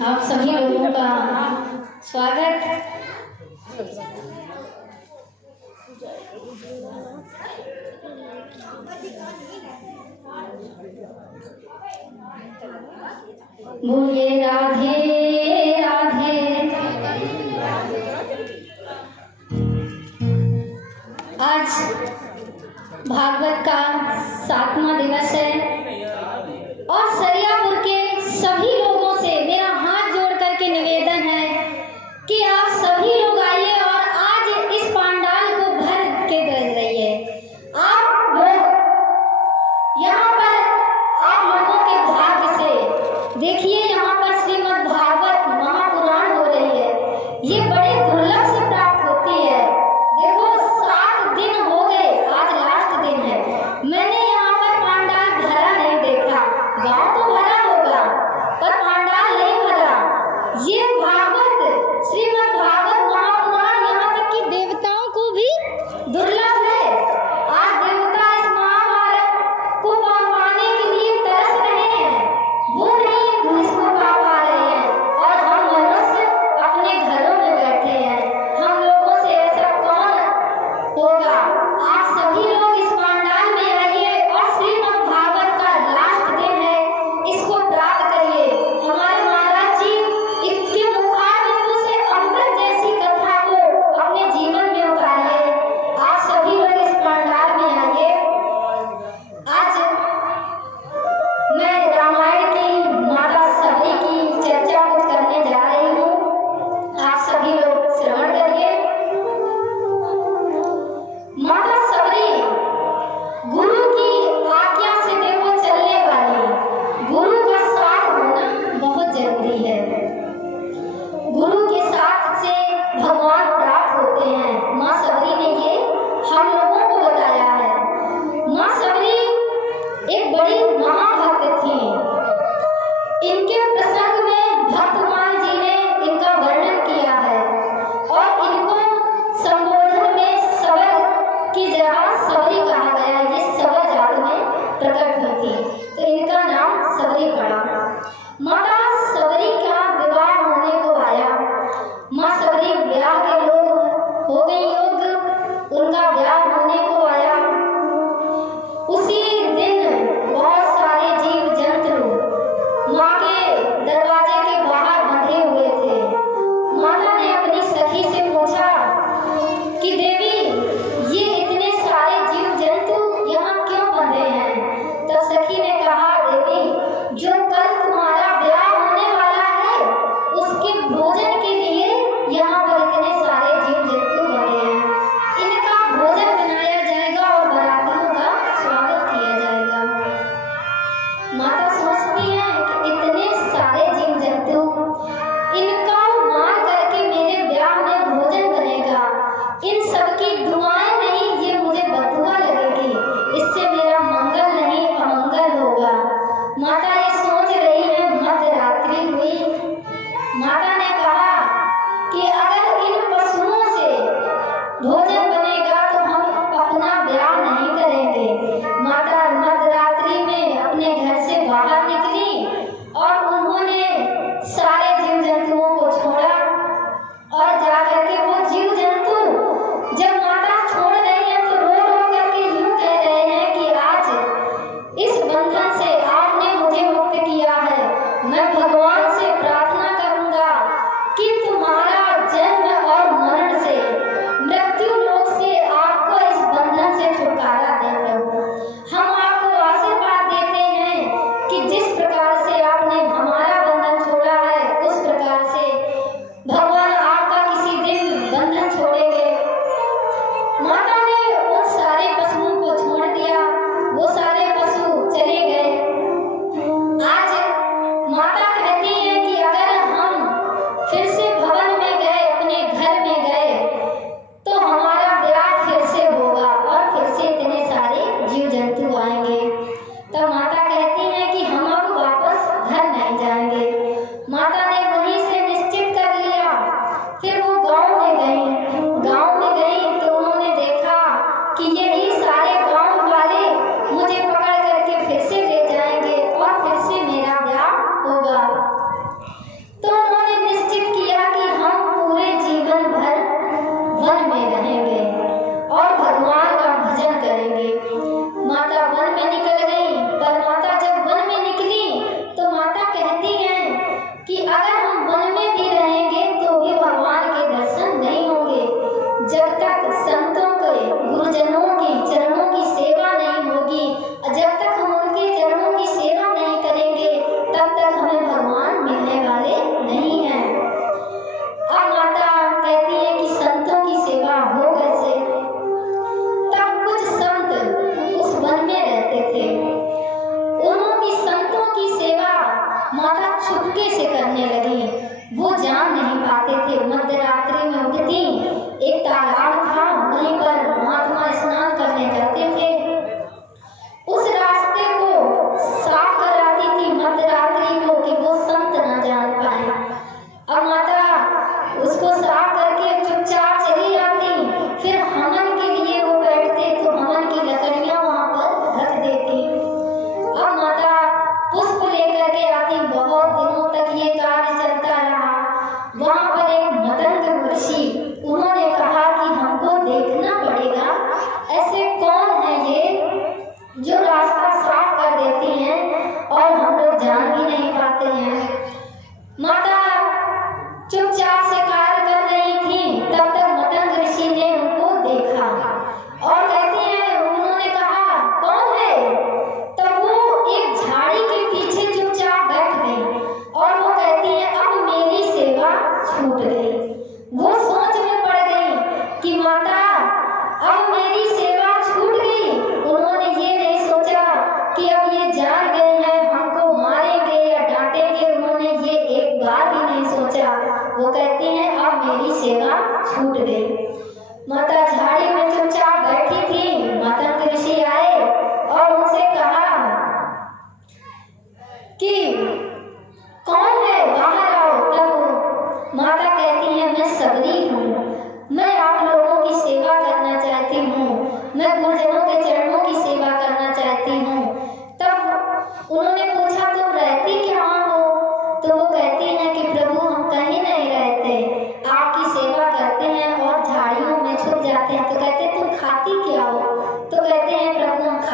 आप सभी लोगों का स्वागत। बोलिए राधे राधे। आज भागवत का 7वां दिवस है और सरियापुर के सभी लोगों से मेरा हाथ जोड़ करके निवेदन है कि आप सभी लोग आइए और आज इस पंडाल को भर के गज रहिए। आप लोग यहाँ पर आप लोगों के भाग्य से देखिए, यहाँ पर श्रीमद् भागवत महापुराण हो रही है। ये बड़े दुर्लभ से प्राप्त होती है। देखो 7 दिन हो गए, आज लास्ट दिन है। मैंने यहाँ पर पंडाल भरा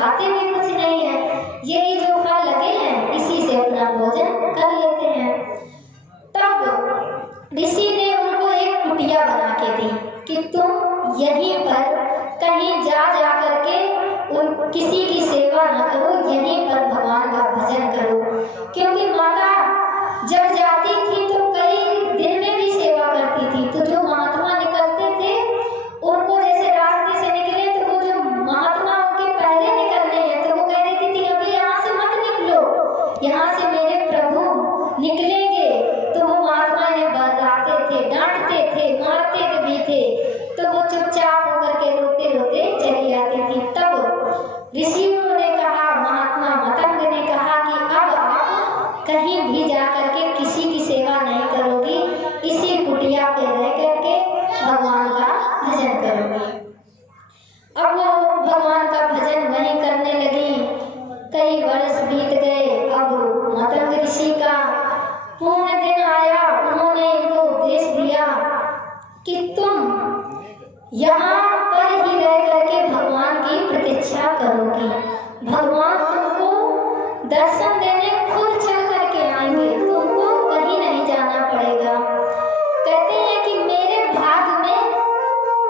खाते भी कुछ नहीं है, यही जो फल लगे हैं इसी से अपना भोजन कर लेते हैं। तब ऋषि ने उनको एक कुटिया बना के दी कि तुम यहीं पर कहीं जा करके किसी की सेवा न करो, यहीं पर भगवान का भजन करो। क्योंकि माता जब जाती थी तो कई दिन में भी सेवा करती थी, तो जो महात्मा निकलते थे उनको जैसे रास्ते से निकले तो वो जो महात्माओं के पहले निकलने हैं तो वो कह देती थी अभी यहाँ से मत निकलो, यहाँ से मेरे प्रभु निकलेंगे। तो वो महात्मा ने बरलाते थे, डांटते थे, मारते भी थे, तो वो चुपचाप होकर के रोते रोते चली आती थी। तब ऋषियों ने कहा, महात्मा मतंग ने कहा कि अब आप कहीं भी जा करके किसी की सेवा नहीं करोगी, इसी कुटिया पे रह करके भगवान का भजन करोगी। अब वो भगवान का भजन वहीं करने लगी। कई वर्ष बीत गए। अब मतंग ऋषि का पूर्ण दिन आया। उन्होंने इनको उपदेश दिया कि तुम यहाँ पर ही रह करके भगवान की प्रतीक्षा करोगी, भगवान तुमको दर्शन देने खुद चल करके आएंगे, तुमको कहीं नहीं जाना पड़ेगा। कहते हैं कि मेरे भाग में,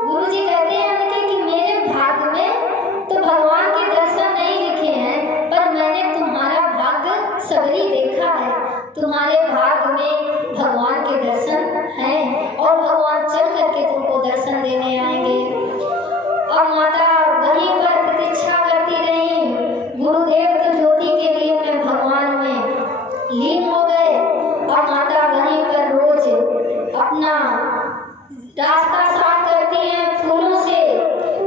गुरु जी कहते हैं उनके कि मेरे भाग में तो भगवान के दर्शन नहीं लिखे हैं, पर मैंने तुम्हारा भाग सबरी देखा है, तुम्हारे भाग में भगवान के दर्शन हैं और भगवान चल करके तुमको दर्शन देने आएंगे। और माता वहीं पर प्रतीक्षा करती रही। गुरुदेव तो ज्योति के लिए में भगवान में लीन हो गए और माता वहीं पर रोज अपना रास्ता साफ करती हैं, फूलों से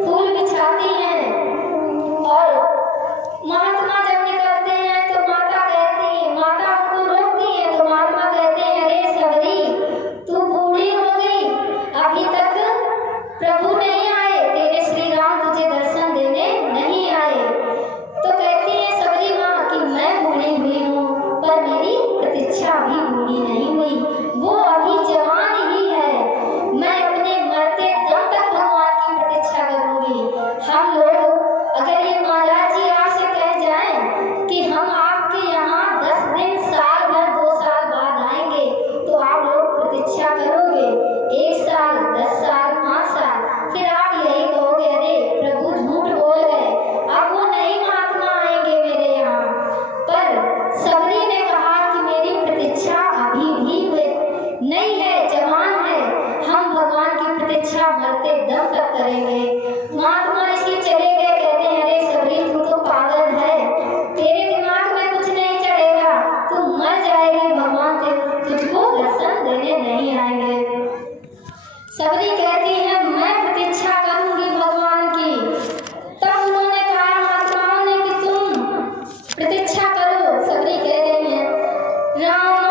फूल बिछाती हैं। और महात्मा जब निकलते हैं तो माता कहती है, माता उनको रोकती है, तो महात्मा कहते हैं अरे सबरी तू बूढ़ी हो गई, अभी तक प्रभु नहीं आए, तेरे श्री राम तुझे दर्शन देने नहीं आए। तो कहती है सबरी माँ कि मैं बूढ़ी हुई हूँ पर मेरी प्रतीक्षा अभी बूढ़ी नहीं हुई, वो अभी जवान ही है, मैं अपने मरते दम तक भगवान की प्रतीक्षा करूंगी। हम लोग अगर ये महाराज जी आपसे कह जाएं कि हम आपके यहाँ 10 दिन, साल भर, 2 साल बाद आएंगे, तो आप लोग प्रतीक्षा करोगे 1 साल, 10 साल, 5 साल, फिर आप यही कहोगे अरे प्रभु झूठ बोल गए, अब वो नहीं महात्मा आएंगे मेरे यहाँ। पर सबरी ने कहा कि मेरी प्रतीक्षा अभी भी नहीं है, जवान है, हम भगवान की प्रतीक्षा मरते दम तक करेंगे। महात्मा ऋषि चले गए। कहते हैं अरे सबरी तू तो पागल है, तेरे दिमाग में कुछ नहीं चढ़ेगा, तू मर जाएगी, भगवान तुझको दर्शन देने नहीं आएंगे। सबरी कहती है मैं प्रतीक्षा करूंगी भगवान की। तब उन्होंने कहा महात्माओं ने कि तुम प्रतीक्षा करो। सबरी कह रही है राम